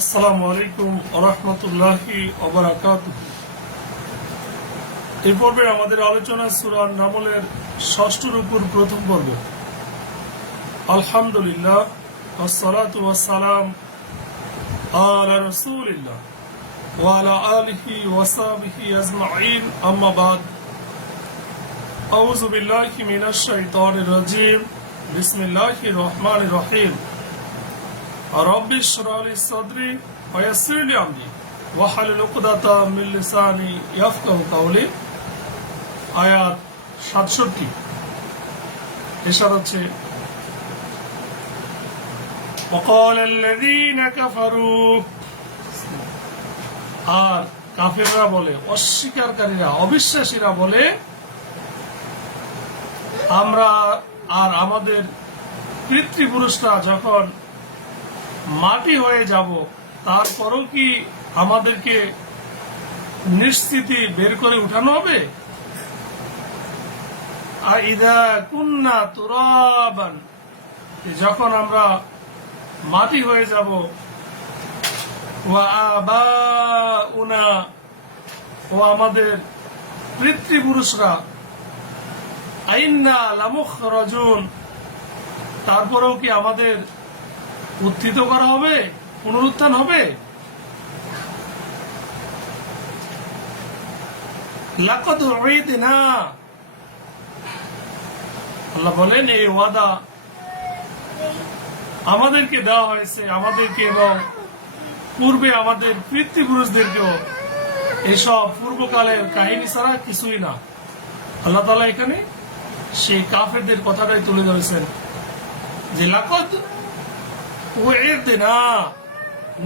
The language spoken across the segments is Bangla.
আসসালামু আলাইকুম ওয়া রাহমাতুল্লাহি ওয়া বারাকাতুহু। এই পর্বে আমাদের আলোচনা সূরা নামলের ৬ষ্ঠ রুকুর প্রথম পর্ব। আলহামদুলিল্লাহ ওয়াসসালাতু ওয়াসসালাম আলা রাসূলিল্লাহ ওয়া আলা আলিহি ওয়া সাহবিহি আজমাইন, আম্মা বাদ। আউযু বিল্লাহি মিনাশ শাইতানির রাজীম। বিসমিল্লাহির রহমানির রহিম। রব্বি ইশরাহ লি সাদরি ওয়া ইয়াসসির লি আমরি ওয়াহলুল উকদাতাম মিন লিসানি ইয়াফকাহু কাওলি। আয়াত ৬৭। এরশাদ হচ্ছে وقال الذين كفروا, আর কাফেররা বলে, অস্বীকারীরা, অবিশ্বাসীরা বলে, আমরা আর আমাদের পিতৃপুরুষরা যখন মাটি হয়ে যাব তারপরও কি আমাদেরকে নিশ্চিতি বের করে উঠানো হবে? আইদা কুন্না তুরাবান, যখন আমরা মাটি হয়ে যাব, ওয়া আবাউনা, ও আমাদের পিতৃপুরুষরা, আইন্না লামুখরাজুন, তারপরেও কি আমাদের উত্থিত করা হবে, পুনরুত্থান হবে? লাকাদ উইদনা, আল্লাহ বলেন এই ওয়াদা আমাদেরকে দেওয়া হয়েছে, আমাদেরকে এবং পূর্বে আমাদের পিতৃপুরুষদেরকেও। এসব পূর্বকালের কাহিনী ছাড়া কিছুই না। আল্লাহ তাআলা এখানে সেই কাফেরদের কথাটাই তুলে ধরেছেন যে লাকাদ উইদনা,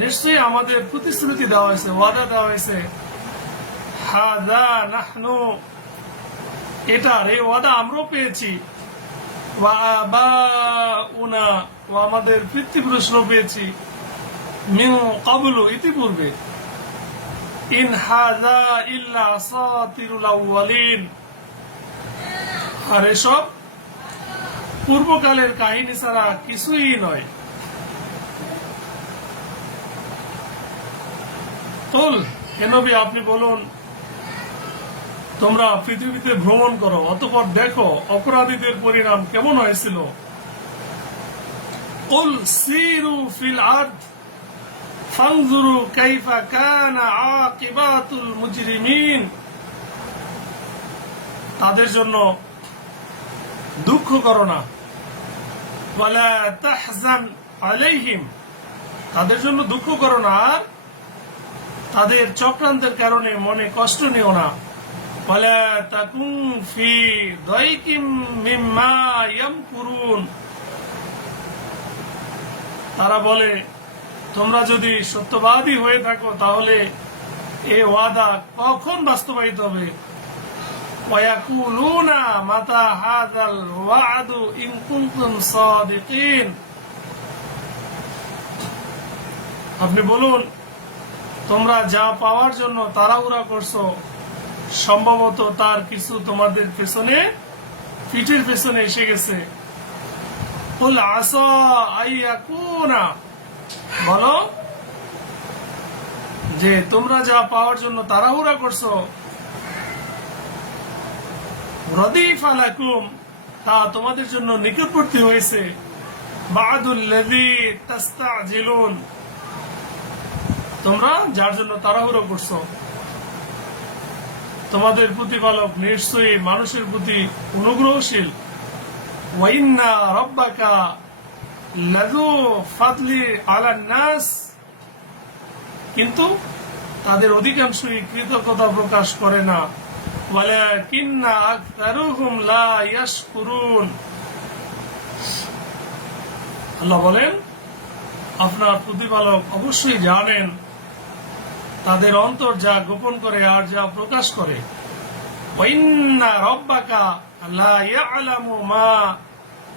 নিশ্চয়ই আমাদের প্রতিশ্রুতি দেওয়া হয়েছে, ওয়াদা দেওয়া হয়েছে। হাযা নাহনু, এটার এই ওয়াদা আমরাও পেয়েছি। ওয়া আবাউনা, ও আমাদের পিতৃপুরুষরাও পেয়েছি। মিন ক্বাবলু, ইতিপূর্বে। ইন হাযা ইল্লা আসাতিরুল আউয়ালিন, আর এসব পূর্বকালের কাহিনী ছাড়া কিছুই নয়। কুল, হে নবী আপনি বলুন, তোমরা পৃথিবীতে ভ্রমণ করো, অতঃপর দেখো অপরাধীদের পরিণাম কেমন হয়েছিল। কুল সিরু ফিল আরদ ফানজুরু কাইফা কানা আকিবাতুল মুজরিমিন, তাদের জন্য দুঃখ করো না। ওয়ালা তাহজান আলাইহিম, তাদের জন্য দুঃখ করো না, আর তাদের চক্রান্তের কারণে মনে কষ্ট নিও না। ওয়ালা তাকুন ফি দাইকিম মিম্মা ইয়ামকুরুন, তারা বলে তোমরা যদি সত্যবাদী হয়ে থাকো তাহলে এই ওয়াদা কখন বাস্তবায়িত হবে। ওয়ায়াকুলুনা মাতা হাযাল ওয়া'দু ইন কুনতুম সাদিকিন, আপনি বলুন তোমরা যা পাওয়ার জন্য তাড়াহুড়া করছো, সম্ভবত তার কিছু তোমাদের পেছনে, পিঠের পেছনে এসে গেছে। কুল আসা আইয়াকুনা, বলো যে তোমরা যা পাওয়ার জন্য তাড়াহুড়া করছো, রদিফা লাকুম, তা তোমাদের জন্য নিকটবর্তী হয়েছে। বা'দুল্লাযী তাস্তা'জিলুন, তোমরা যার জন্য তাড়াহুড়ো করছো। তোমাদের প্রতিপালক নিশ্চয়ই মানুষের প্রতি অনুগ্রহশীল। ওয়া ইন্না রাব্বাকা লাযু ফাদলি আলান নাস, কিন্তু তাদের অধিকাংশই কৃতজ্ঞতা প্রকাশ করে না। ওয়ালাকিন্না আকতারুহুম লা ইয়াশকুরুন, আল্লাহ বলেন আপনার প্রতিপালক অবশ্যই জানেন তাদের অন্তর যা গোপন করে আর যা প্রকাশ করে। ওয়া ইন্না রাব্বাকা লা ইয়ালামু মা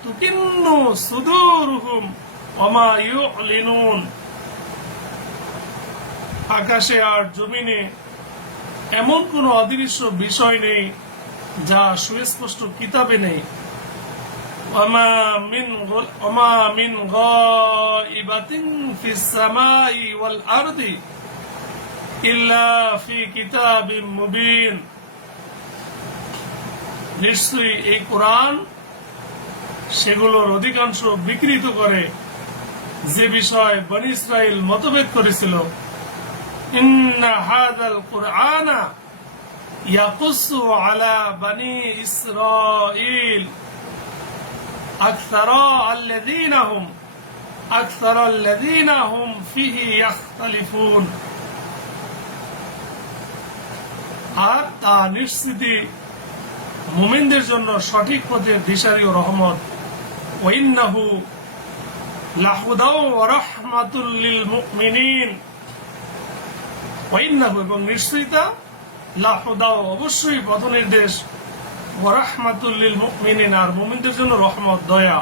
তুকিন্নু সুদুরুহুম ওয়া মা ইউ'লিনুন, আকাশে আর জমিনে এমন কোন অদৃশ্য বিষয় নেই যা সুস্পষ্ট কিতাবে নেই। وما من غائبة في السماء والأرض إلا في كتاب مبين নিশ্চয়ই এই কোরআন সেগুলোর অধিকাংশ বিকৃত করে যে বিষয় বনী ইসরাইল মতভেদ করেছিল ইন্না হাযাল কুরআনা ইয়াকুসু আলা বনী ইসরাইল আকসারা আল্লাযীনা হুম ফীহি ইখতালিফুন আর তা নিশ্চিতই মুমিনদের জন্য সঠিক পথের দিশারি ও রহমত ওয়া ইন্নাহু লাহুদাও ওয়া রাহমাতুল লিল মুমিনিন ওয়া ইন্নাহু এবং নিশ্চয়তা লাহুদাও অবশ্যই পথ নির্দেশ ওয়া রাহমাতুল লিল মুমিনিন আর মুমিনদের জন্য রহমত দয়া।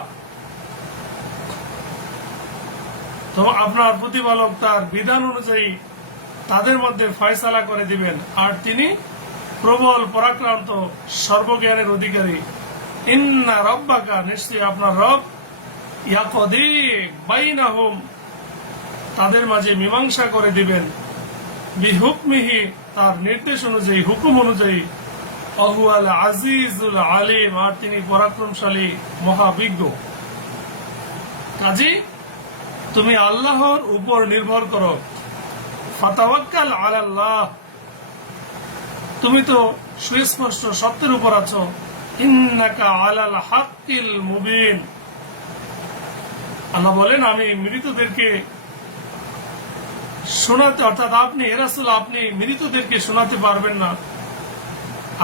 তো আপনার প্রতিপালক তার বিধান অনুযায়ী তাদের মধ্যে ফয়সালা করে দিবেন আর তিনি প্রবল পরাক্রান্ত সর্বজ্ঞানের অধিকারী। ইন্না রাব্বাকা নিশ্চয়ই আপনার রব ইয়াকদি বাইনাহুম তাদের মাঝে মীমাংসা করে দিবেন বিহুকমিহি তার নির্দেশ অনুযায়ী হুকুম অনুযায়ী ওয়াহুয়াল আজিজুল আলিম আর তিনি পরাক্রমশালী মহাবিজ্ঞ। কাজী তুমি আল্লাহর উপর নির্ভর করো ফাতাওয়াক্কাল আলাল্লাহ তুমি তো সুস্পষ্ট সত্যের উপর আছো ইন্নাকা আলাল হাক্কিল মুবিন আল্লাহ বলেন আমি মৃতদেরকে শোনাতে অর্থাৎ আপনি হে রাসূল আপনি মৃতদেরকে শোনাতে পারবেন না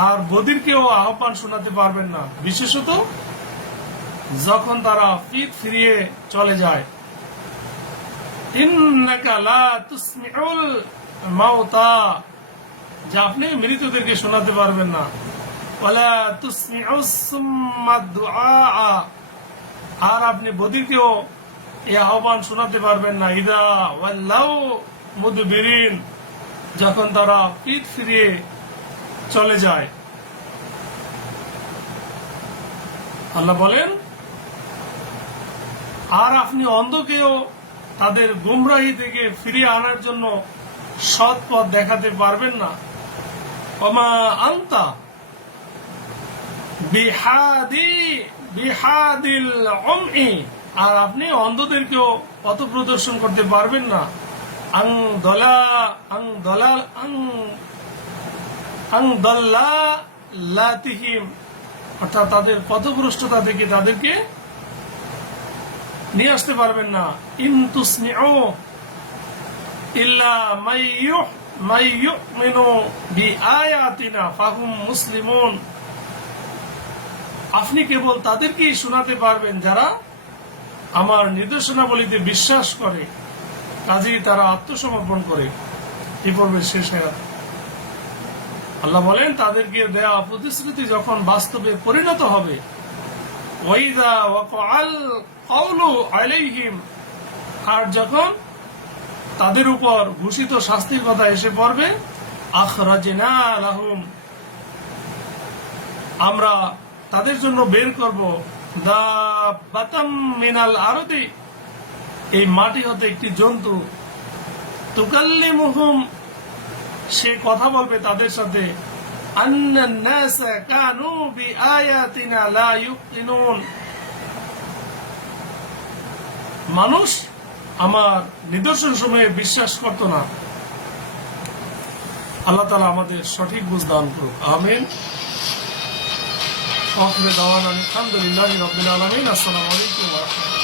আর বধিরকেও আহ্বান শোনাতে পারবেন না বিশেষত যখন তারা পিঠ ফিরিয়ে চলে যায়। ইন্নাকা লা তুসমিউল মাউতা যে আপনি মৃতদেরকে শোনাতে পারবেন না ওয়ালা তুসমিউস সুম্মা দুআ আর আপনি বধিরকেও এই আহ্বান শোনাতে পারবেন না ইদা ওয়াল্লাউ মুদবিরিন যখন তারা পিঠ ফিরিয়ে চলে যায়। আল্লাহ বলেন আর আপনি অন্ধকেও তাদের গুমরাহি থেকে ফিরিয়ে আনার জন্য সৎ পথ দেখাতে পারবেন না ওমা আনতা বিহাদিল উমই আর আপনি অন্ধদেরকেও পথ প্রদর্শন করতে পারবেন না অর্থাৎ তাদের পথভ্রষ্টতা থেকে তাদেরকে নিয়ে আসতে পারবেন না ইন তুসমিউ ইল্লা মাইয়ুমিনু বিআয়াতিনা ফাহুম মুসলিমুন আপনি কেবল তাদেরকেই শোনাতে পারবেন যারা আমার নির্দেশনাবলীতে বিশ্বাস করে কাজেই তারা আত্মসমর্পণ করে। এই পর্বের শেষ আয়াত আল্লাহ বলেন তাদেরকে দেয়া প্রতিশ্রুতি যখন বাস্তবে পরিণত হবে ওয়াইদা ওয়াকাল কাউলু আলাইহিম আর যখন তাদের উপর ঘোষিত শাস্তির কথা এসে পড়বে আখরাজনা লাহুম আমরা তাদের জন্য বের করব দাবাতাম মিনাল আরদি এই মাটি হতে একটি জন্তু তুকাল্লিমুহুম সে কথা বলবে তাদের সাথে আন্নান নাস কানু বিআয়াতিনা লা ইউকিনুন মানুষ আমার নিদর্শন সমূহে বিশ্বাস করত না। আল্লাহ তাআলা আমাদের সঠিক বুঝ দান করুক আমিন। আখির দাওয়ানা আলহামদুলিল্লাহি রাব্বিল আলামিন। আসসালামু আলাইকুম ওয়া রাহমাতুল্লাহ।